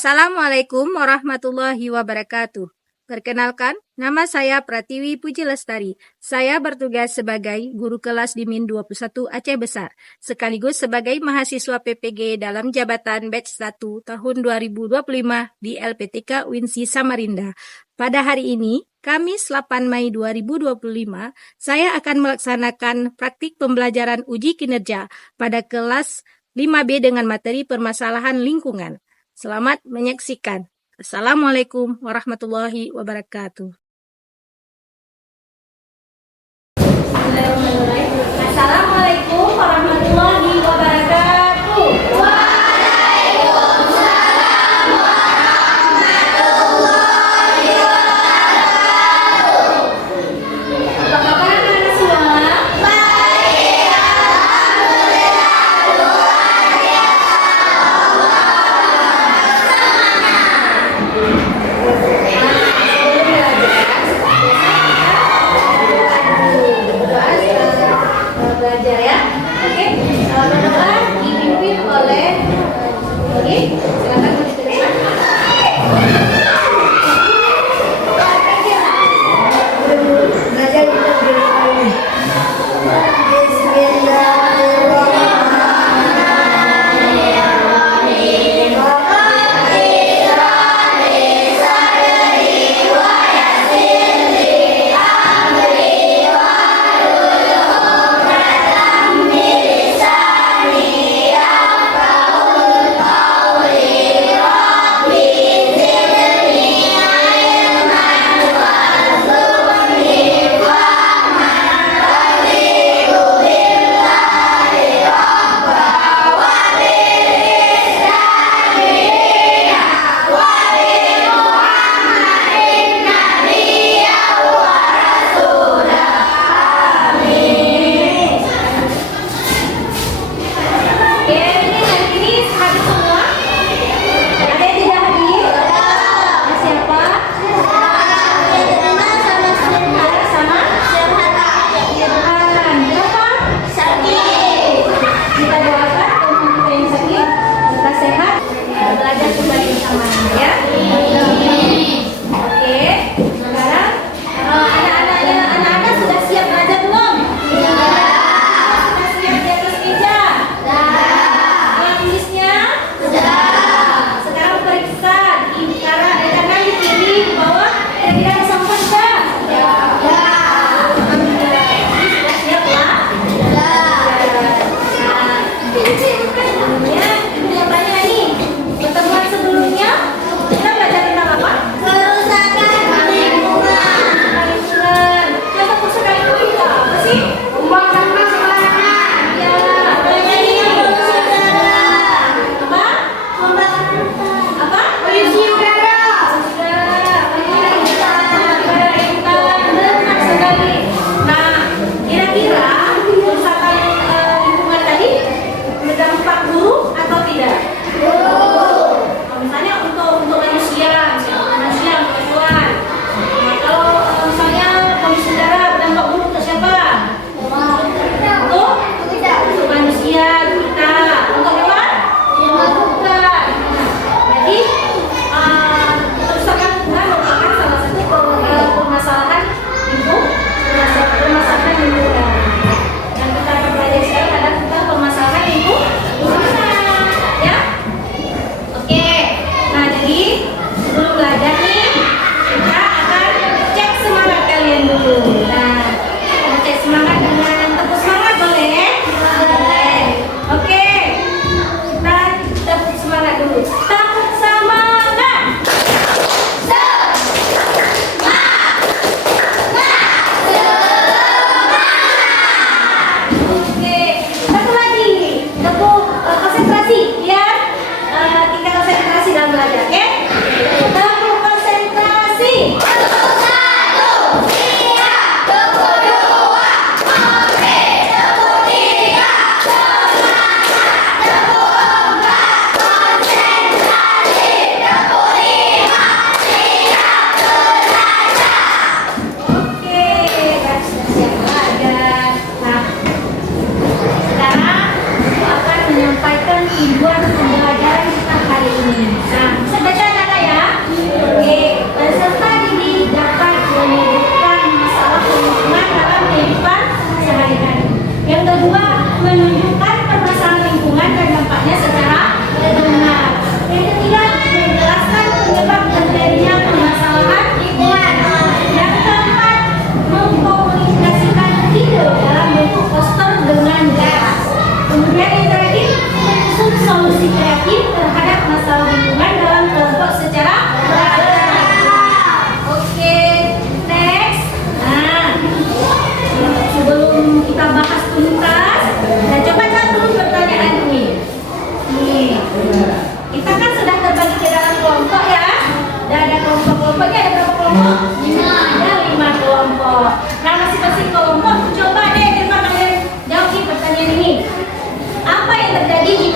Assalamualaikum warahmatullahi wabarakatuh. Perkenalkan, nama saya Pratiwi Puji Lestari. Saya bertugas sebagai guru kelas di Min 21 Aceh Besar, sekaligus sebagai mahasiswa PPG dalam jabatan batch 1 tahun 2025 di LPTK Winsi Samarinda. Pada hari ini, Kamis 8 Mei 2025, saya akan melaksanakan praktik pembelajaran uji kinerja pada kelas 5B dengan materi permasalahan lingkungan. Selamat menyaksikan. Assalamualaikum warahmatullahi wabarakatuh. Assalamualaikum warahmatullahi wabarakatuh. Apa kabar anak-anak semua?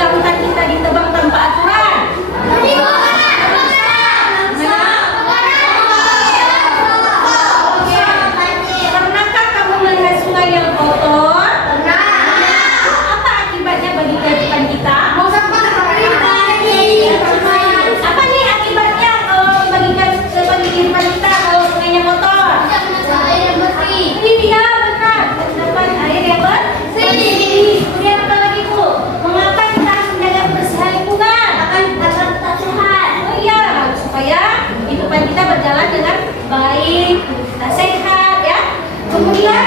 jika hutan kita ditebang tanpa aturan? Pernahkah kamu melihat sungai yang kotor? Apa akibatnya bagi kehidupan kita? Apa nih akibatnya kalau bagi kehidupan kita kalau sungainya kotor? Ini dia benar, terdapat air yang bersih. Kemudian apa lagi Bu? Mengapa kita harus menjaga kebersihan lingkungan? Oh iya, supaya kehidupan kita berjalan dengan baik, kita sehat ya. Kemudian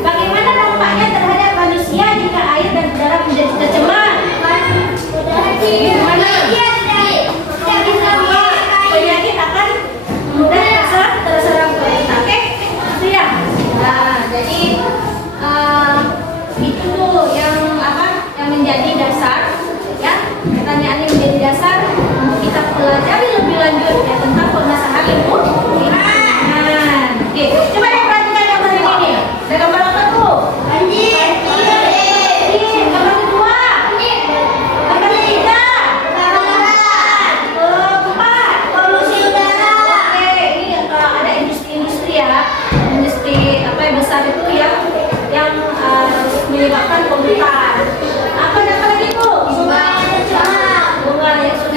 bagaimana dampaknya terhadap manusia jika air dan udara menjadi tercemar? Gimana? Penyakit akan mudah terserang kita. Oke? Itu ya. Nah, jadi itu tuh yang menjadi dasar ya. Pertanyaannya menjadi dasar untuk kita pelajari lebih lanjut ya tentang permasalahan lingkungan. Oke, coba deh perhatikan yang berikut ini. Ada gambar apa tuh? Anjing. Gambar kedua. Gambar ketiga. Keempat. Polusi udara. Oke, ini ada industri-industri ya. Industri apa yang besar itu yang menyebabkan polutan. Apa lagi tuh? Sungai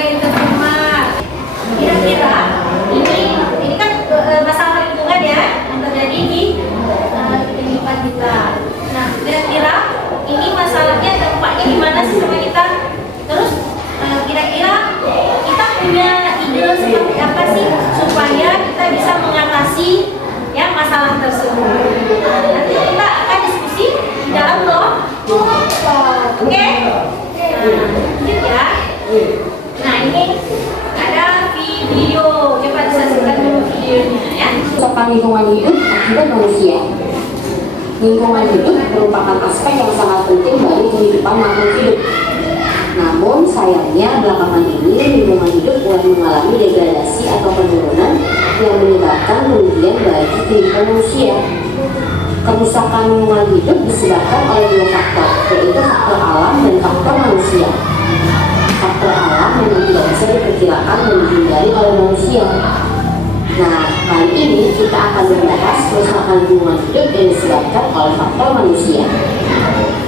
yang tercemar. Kira-kira ini kan masalah lingkungan ya yang terjadi di kehidupan kita. Nah, kira-kira ini masalahnya dampaknya gimana sih sama kita? Terus kira-kira kita punya ide seperti apa sih supaya kita bisa mengatasi ya masalah tersebut? Nanti kita akan diskusi di dalam kelompok. Oke? Lanjut ya. Nah, ini ada video. Coba disaksikan dulu videonya ya. Tentang lingkungan hidup akibat manusia. Lingkungan hidup merupakan aspek yang sangat penting bagi kehidupan makhluk hidup. Namun sayangnya belakangan ini lingkungan hidup mulai mengalami degradasi atau penurunan yang menyebabkan kerugian bagi kehidupan manusia. Kerusakan lingkungan hidup disebabkan oleh dua faktor, yaitu faktor alam dan faktor manusia. Faktor alam memang tidak bisa diperkirakan dan dihindari oleh manusia. Nah, kali ini kita akan membahas kerusakan lingkungan hidup yang disebabkan oleh faktor manusia.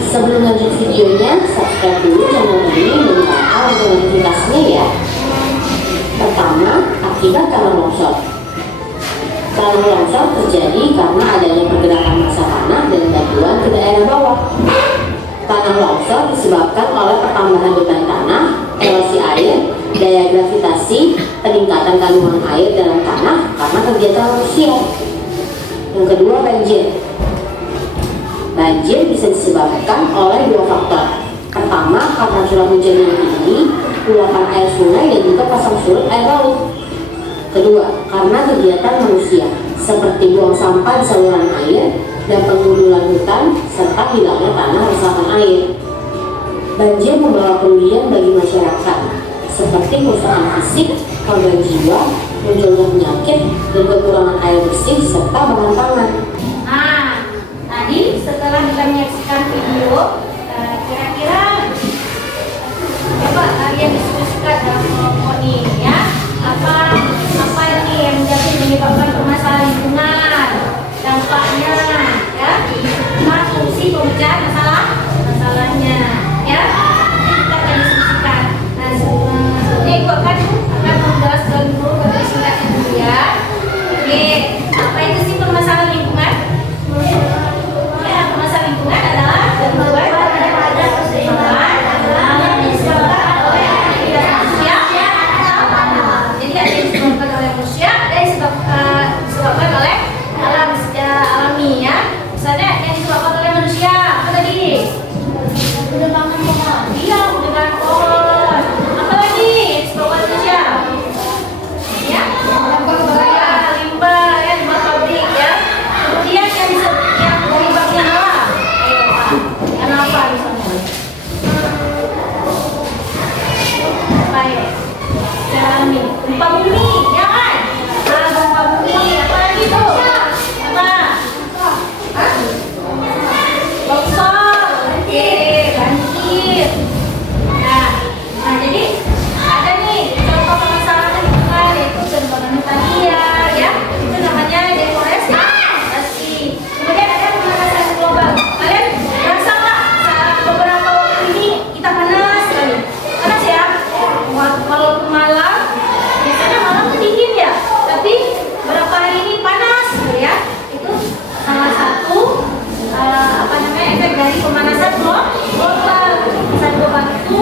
Sebelum lanjut videonya, subscribe dulu channel ini dan nyalakan lonceng notifikasinya ya. Pertama, akibat tanah longsor. Tanah longsor terjadi karena adanya pergerakan massa tanah dan batuan ke daerah bawah. Tanah longsor disebabkan oleh pertambahan beban tanah, erosi air, daya gravitasi, peningkatan kandungan air dalam tanah karena kegiatan manusia. Yang kedua, banjir. Banjir bisa disebabkan oleh dua faktor. Pertama, karena curah hujan yang tinggi, luapan air sungai dan juga pasang surut air laut. Kedua, karena kegiatan manusia seperti buang sampah di saluran air dan pengundulan hutan serta hilangnya tanah resapan air. Banjir membawa kerugian bagi masyarakat seperti kerusakan fisik, korban jiwa, munculnya penyakit, dan kekurangan air bersih serta bahan pangan. Nah, tadi setelah kita menyaksikan video, kira-kira coba kalian diskusikan dalam kelompok ini ya. Apa ini yang menyebabkan permasalahan lingkungan, dampaknya ya, solusi pemecahan masalahnya ya. Kita akan diskusikan. Nah, sebelumnya Ibu akan menjelaskan dulu kondisi singkatnya dulu ya. Oke, apa itu sih permasalahan lingkungan? Ya, permasalahan lingkungan adalah gangguan terhadap keseimbangan alam yang disebabkan oleh aktivitas manusia Apa hari ini panas, ya? Itu salah satu efek dari pemanasan global. Pemanasan global itu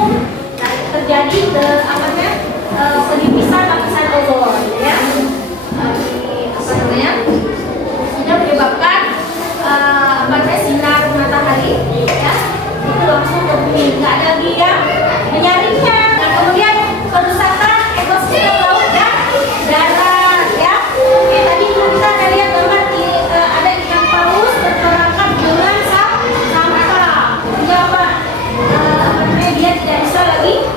terjadi penipisan lapisan ozon, ya. Sudah menyebabkan sinar matahari, ya, itu langsung ke bumi, nggak ada lagi yang menyaringnya. Nah, kemudian kerusakan ekosistem laut dan darat, ya. Tadi kita ada lihat gambar ada ikan paus terperangkap dengan sampah. Artinya dia tidak bisa lagi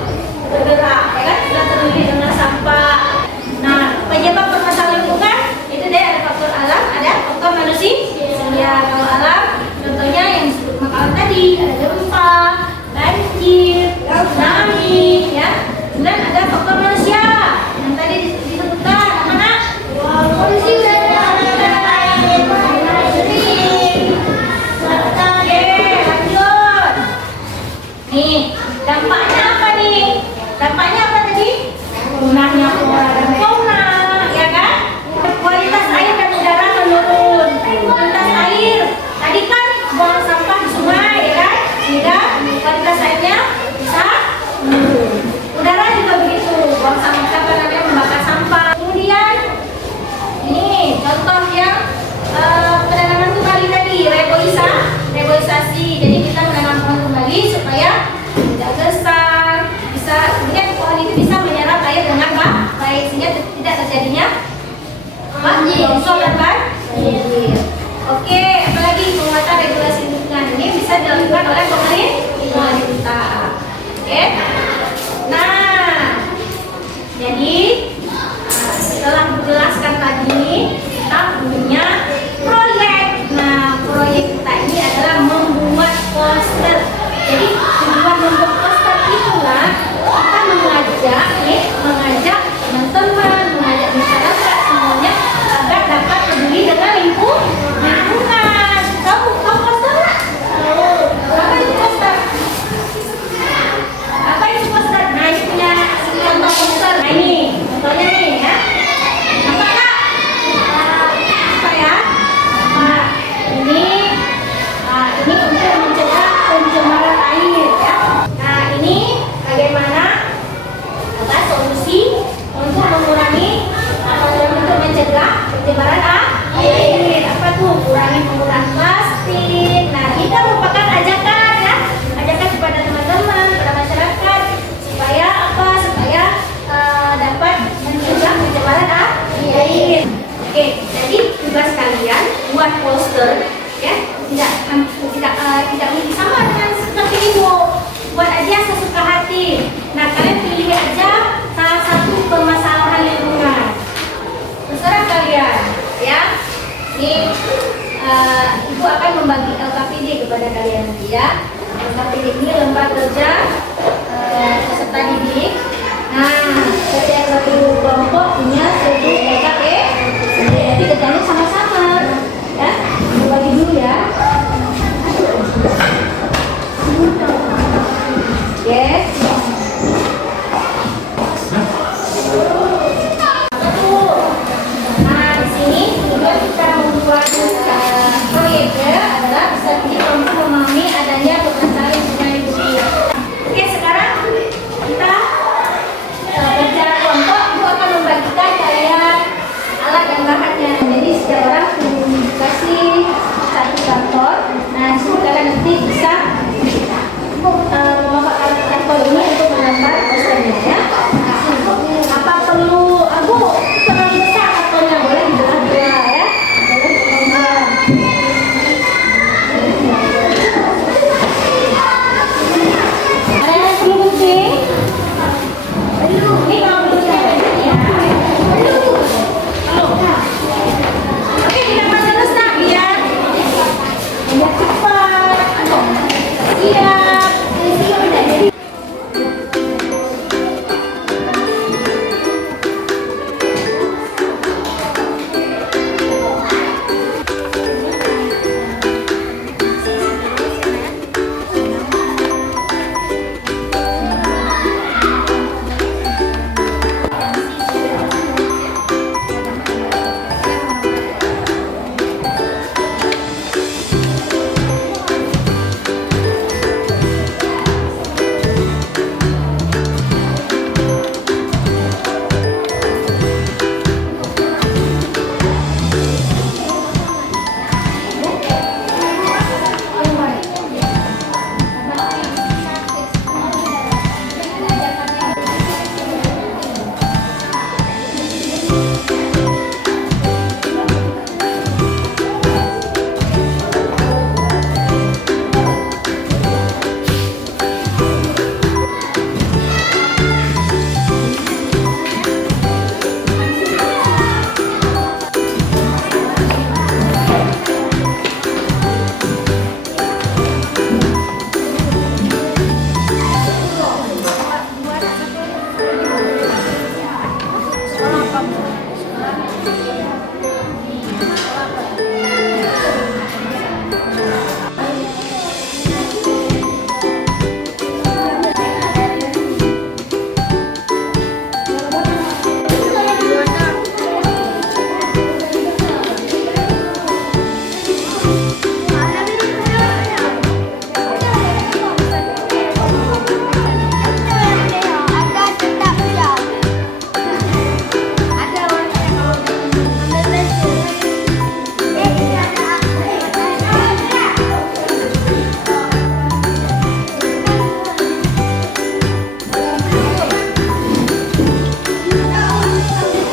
bergerak, ya kan? Sudah terlilit dengan sampah. Nah, penyebab permasalahan lingkungan itu dia ada faktor alam, ada faktor manusia. Ya, kalau alam contohnya yang disebut makanan tadi, ada gempa, banjir, tsunami, ya. Dan ada faktor manusia yang tadi disebutkan mana? Polusi udara, oke, lanjut. Nih, dampaknya apa nih? Dampaknya apa tadi? Punahnya flora dan fauna, ya kan? Kualitas air dan udara menurun. Kualitas air, tadi kan buang sampah di sungai, ya kan? Sehingga kualitas airnya bisa menurun. Udara juga begitu, buang sampah membakar sampah. Kemudian ini contoh yang penanaman kembali tadi, reboisasi. Jadi kita menanam pohon kembali supaya tidak gersang, bisa kemudian pohon itu bisa menyerap air dengan baik sehingga tidak terjadinya longsor dan banjir. Oke, apalagi penguatan regulasi lingkungan ini bisa dilakukan oleh pemerintah. Oke. Nah, jadi setelah menjelaskan tadi, kita punya proyek. Nah, proyek kita ini adalah membuat poster. Jadi tujuan membuat poster itulah kita mengajak teman-teman, mengajak masyarakat semuanya agar dapat peduli dengan lingkungan. Tahu poster? Apa itu poster? Apa itu poster? Nah, ini punya contoh poster. Nah, ini contohnya nih, ya. Apakah apa ya? Nah, ini untuk mencegah pencemaran air, ya. Nah, ini bagaimana solusi untuk mengurangi untuk mencegah pencemaran air. Apa tuh? Kurangi penggunaan plastik. Nah, kita merupakan ajakan, ya, ajakan kepada teman-teman, kepada masyarakat supaya dapat mencegah pencemaran air. Oke, jadi tugas kalian buat poster, ya, tidak sama dengan seperti ibu. Buat aja sesuka hati. Nah, kalian pilih aja salah satu permasalahan lingkungan. Terserah kalian, ya. Ini ibu akan membagi LKPD kepada kalian nanti, ya. LKPD ini lembar kerja peserta didik. Nah, setiap satu kelompok punya satu LKPD. Jadi kerjanya sama-sama, ya. Bagi dulu, ya. Yes. Nah, di sini tujuan kita membuat proyeknya adalah bisa mampu memahami adanya permasalahan lingkungan di bumi. Oke, sekarang kita kerja kelompok. Ibu akan membagi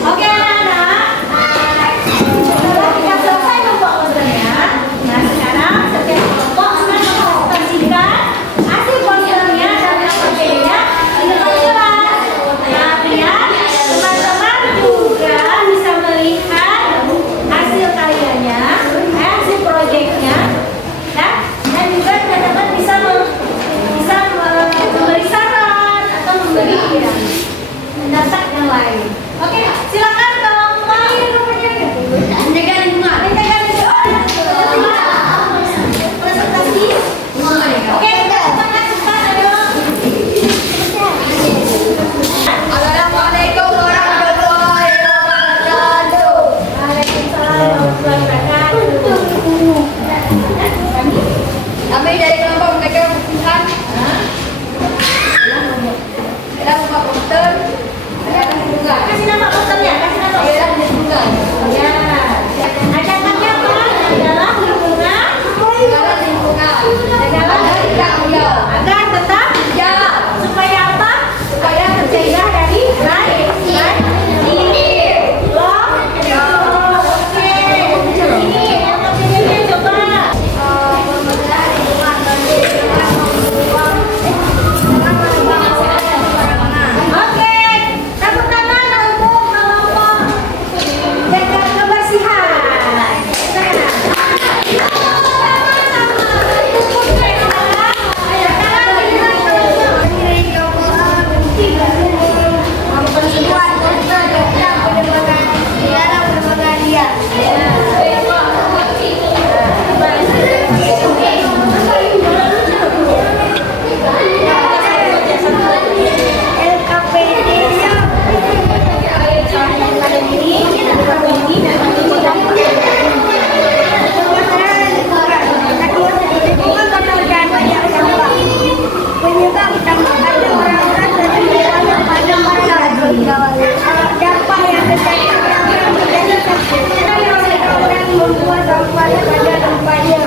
Oke anak-anak, kita selesai membuat posternya. Nah sekarang setiap kelompok akan mempresentasikan hasil posternya dan apa-apanya di depan kelas. Nah biar teman-teman juga bisa melihat hasil karyanya, hasil proyeknya, dan juga teman-teman bisa memberi saran atau memberi pendapat yang lain. Oke, silakan dong, Pak. Menjaga lingkungan. Presentasi. Oke, kita lakukan ayo. Assalamualaikum warahmatullahi wabarakatuh. Waalaikumsalam warahmatullahi wabarakatuh. Kami dari kelompok menjaga lingkungan. Kita membuat poster. Kasih nama posternya, kasih nama. Daerah lingkungan. Ya. Ajakannya apa? Adalah lingkungan. Daerah lingkungan. Agar tetap Jalan supaya apa? supaya Tercegah dari ini loh. Oke. Ini yang kecilnya coba. Oke, tepuk tangan untuk kelompok jaga kebersihan.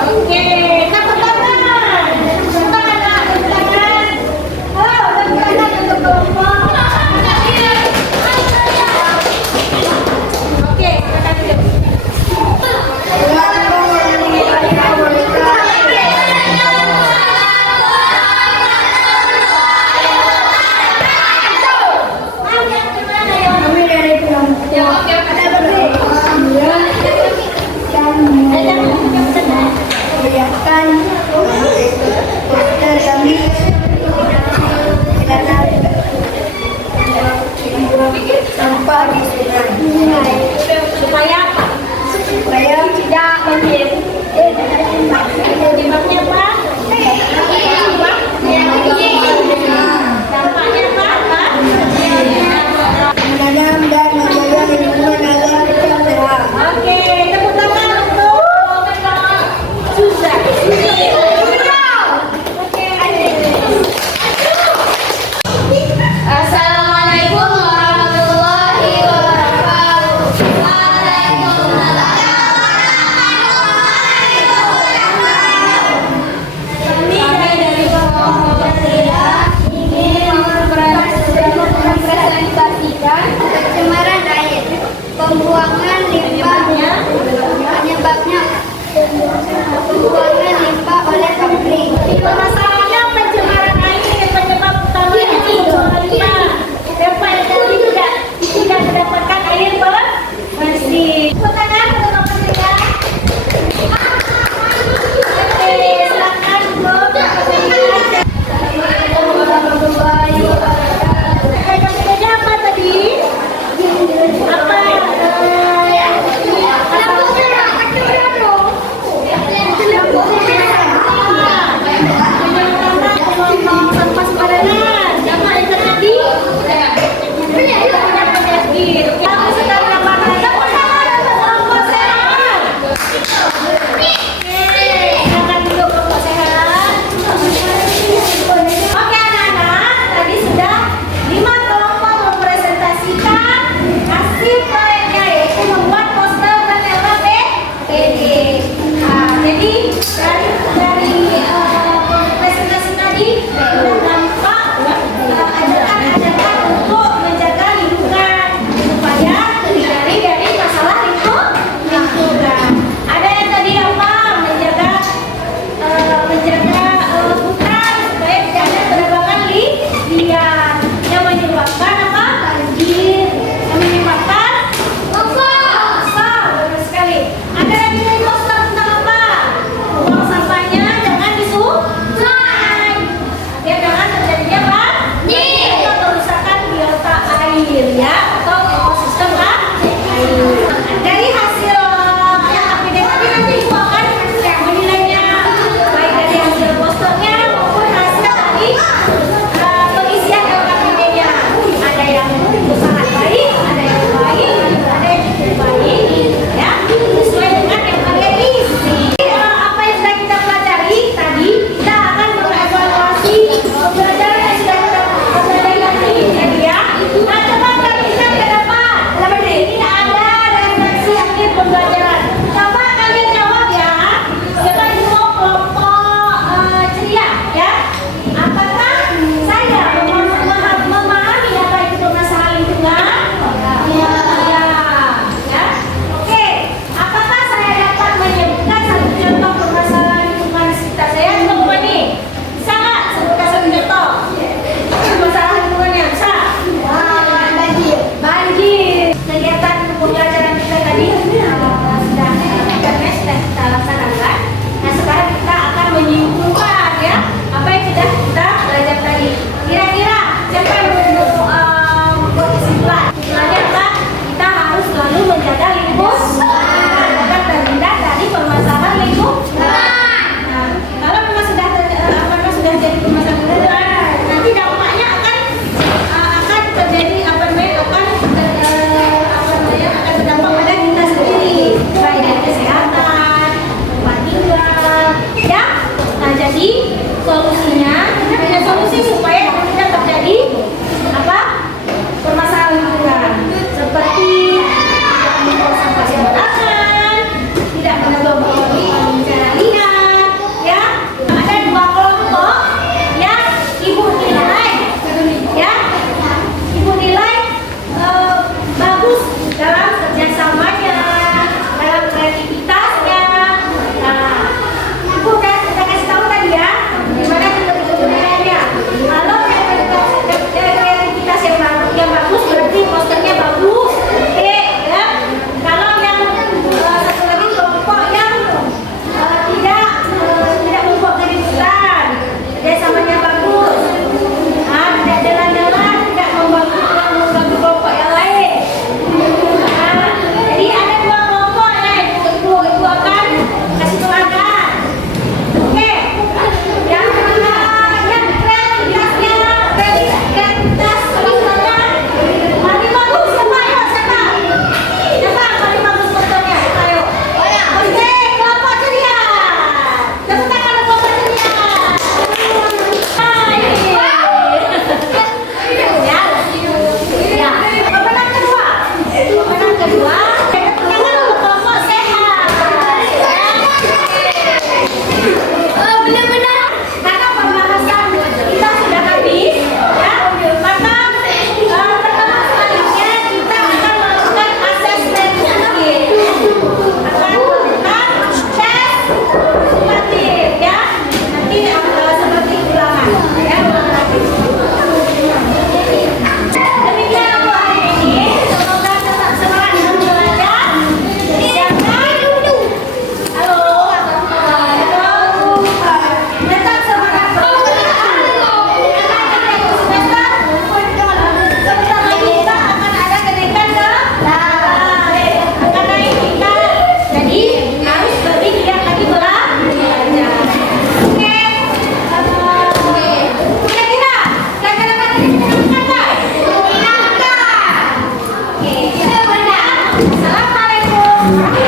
Oke, tepuk tangan. Tepuk tangan, tepuk tangan. Oh, tepuk tangan untuk kelompok. Oke, silakan duduk. sampah di sungai Supaya apa? supaya tidak Penyebabnya apa? Dampaknya apa? menanam dan menjaga lingkungan agar tetap sehat. Oke, tepuk tangan untuk Susan. Assalamualaikum warahmatullahi wabarakatuh. Kami dari kelompok ingin mempresentasikan pencemaran air, pembuangan limbah penyebabnya pembuangan limbah oleh pabrik. masalahnya pencemaran air penyebab utamanya pembuangan limbah. Dapat tidak mendapatkan air bersih. Tepuk tangan untuk pemerintah. Oke, silakan Bu. Bedanya apa tadi? Apa Nah,